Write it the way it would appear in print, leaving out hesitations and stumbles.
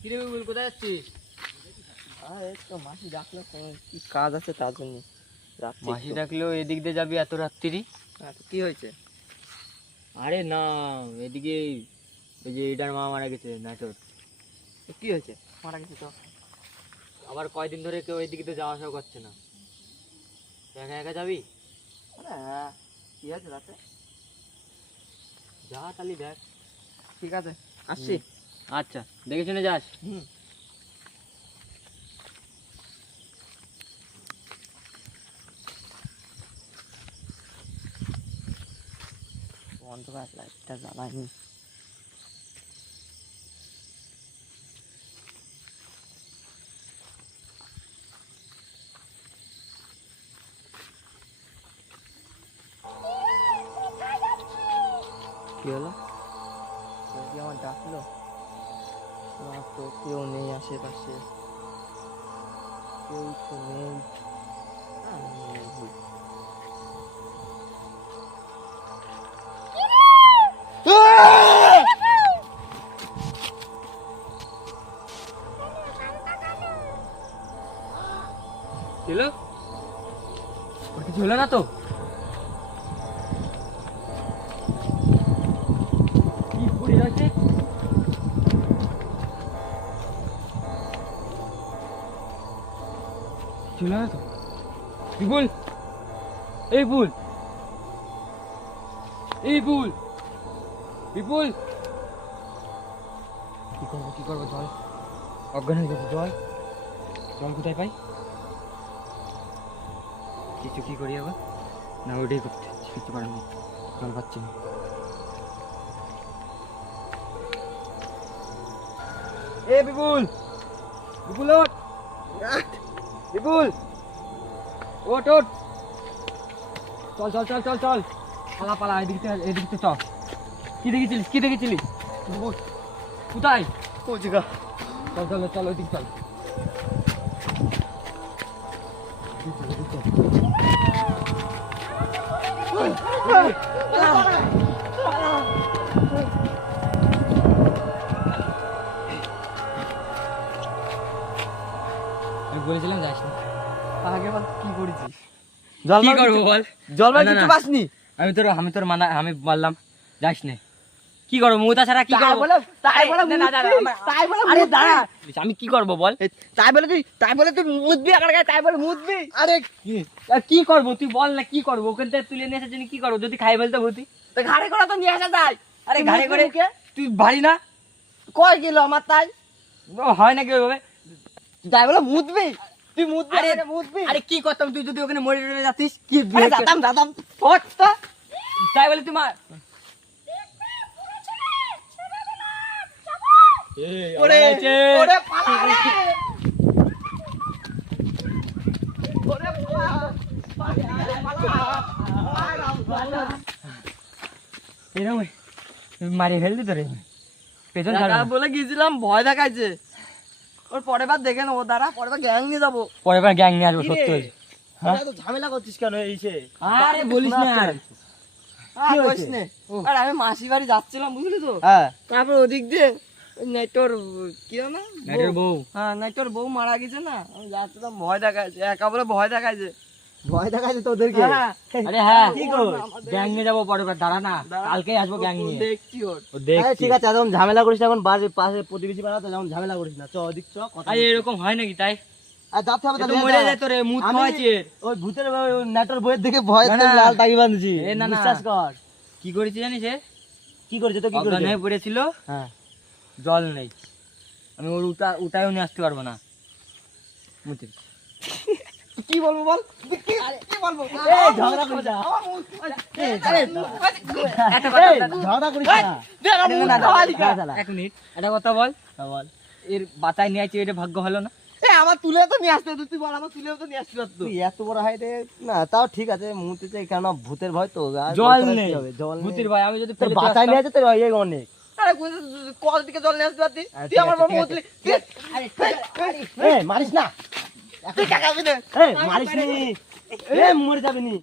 কিরে বিপুল কোথায় যাচ্ছিস? এই তো মাসি ডাকলো, কি কাজ আছে তার জন্য। মাসি ডাকলো এদিক দিয়ে যাবি এত রাত্রি? কি হয়েছে? আরে না, এদিকে ওই যে এটার মা মারা গেছে নাটোর। কি হয়েছে? মারা গেছে তো। আবার কয়দিন ধরে কেউ এদিকে তো যাওয়া আসা করছে না। একা একা যাবি? হ্যাঁ, কি আছে রাতে? যা তাহলে দেখ। ঠিক আছে, আসছি। আচ্ছা, দেখে শুনে যাস। অন্ধকার, লাইটটা জ্বালায়নি। কি হলো? কি আমার ডাকলো? না তো, কেউ নেই আশেপাশে, কেউ তো নেই। ছিল ওর কিছু হলো না তো? কি পড়ে যাচ্ছে? ছিল না তো? বিপুল, এই বিপুল, এই বিপুল, বিপুল, কি করবো জল অজ্ঞান হয়ে গেছে। জল জল কোথায় পাই? কিছু কি করি আবার? না ওটাই করতে কিছু করার নেই, জল পাচ্ছি না। এ বিপুল, বিপুল ওঠ, বিপুল ওঠ ওঠ, চল চল চল চল চল, পালা পালা, এদিকে চল। কি দেখেছিলিস? কি দেখেছিলিস? কোথায়? ও জায়গা। চল চল চল, ওইদিকে চল। আমি বলেছিলাম যাস না। আগে বল কি করেছিস? কি করবো বল? জল না, না, কিছু না। পাসনি? আমি বললাম যাস না। কি করবো? মুতা ছাড়া কি করবো? আরে দাঁড়া, আমি কি করবো বল? তাই বলে তুই মুতবি একার গায়ে, তাই বলে মুতবি? আরে আর কি করবো তুই বল না, কি করবো? ওখান থেকে তুলে নিয়ে এসে কি করবো? যদি খাই বলতে ভূতি। তো ঘাড়ে করে তো নিয়ে আসা যায়। আরে ঘাড়ে করে তুই ভারী না? কয় কিলো আমার তাই? ও হয় নাকি ওইভাবে? তাই বলে মুতবি? তুই মুতবি? আরে মুতবি? আরে কি করতাম তুই যদি ওখানে মরে টরে যাতিস? কি আরে দাদাম ওঠ তো। তাই বলে তুই মার। ওরে ওরে পালা রে, ওরে পালা। এরকম মারি ফেললি তোরে পেছন বলে গিয়েছিলাম, ভয় দেখাইছে। ওর পরের বার দেখে নেবো, দাঁড়া, পরের বার গ্যাং নিয়ে যাবো। পরের বার গ্যাং নিয়ে আসবো। সত্যি এত ঝামেলা করছিস কেন? এইছে আরে বলিস না আর। কি হয়েছে? আরে আমি মাসি বাড়ি যাচ্ছিলাম, বুঝলি তো। তারপর ওদিক দিয়ে নেটোর কি না, নাইটের বউ। হ্যাঁ, নেটোর বউ মারা গেছে না। আমি যাচ্ছিলাম, ভয় দেখাইছে, একা বলে ভয় দেখাইছে। ভয় দেখাইছে তোদেরকে? আরে হ্যাঁ, কি কর? গ্যাং নিয়ে যাবো পরের বার। দাঁড়া না, কালকেই আসবো গ্যাং নিয়ে। দেখছি ওর। ও দেখছি। ঠিক আছে, এখন ঝামেলা করিস না। এখন বাড়ির পাশে প্রতিবেশী পাড়া তো, যেমন ঝামেলা করিস না। চ ওদিক চ, কথা আরে এরকম হয় নাকি? তাই আর যাতে হবে এ তো তাহলে। মরে যায় তোরে, মুত আমি খাওয়াইছে। ওই ভূতের নেটোর বইয়ের দেখে ভয় না, না। লাল টাকি বাঁধছি। এ না, না। বিশ্বাস কর। কি করেছি জানিস? কি করেছে তো? কি অজ্ঞান করেছে? হয়ে পড়েছিল, হ্যাঁ, জল নেই। আমি ওর উঠায়ও নিয়ে আসতে পারবো না। মুতে কি বলবো বল? কি বলবো? এই ঝগড়া করিস না। ঝগড়া করিস না। এক মিনিট, একটা কথা বল। বল। এর বাতায় নিয়ে আসছে, এটা ভাগ্য ভালো না? আমার তুলে তো নিয়ে আসতে হতো। তুই বল, আমার তুলেও তো নিয়ে আসতে পারতো। তুই এত বড় হাইটে না, তাও ঠিক আছে। মুহূর্তে চাই কেন? ভূতের ভয় তো। আর জল বলতে নেই, হবে, জল নেই। ভূতের ভয়। আমি যদি তোর ফেলে দিয়ে বাঁচায় আসতাম- নিয়ে আছে তোর এই অনেক। আরে কল থেকে জল নিয়ে আসতে পারতি। তুই আমার বাবা মুতলি। মারিস না। তুই টাকা দিবি না। মারিস নি। মরে যাবি নি।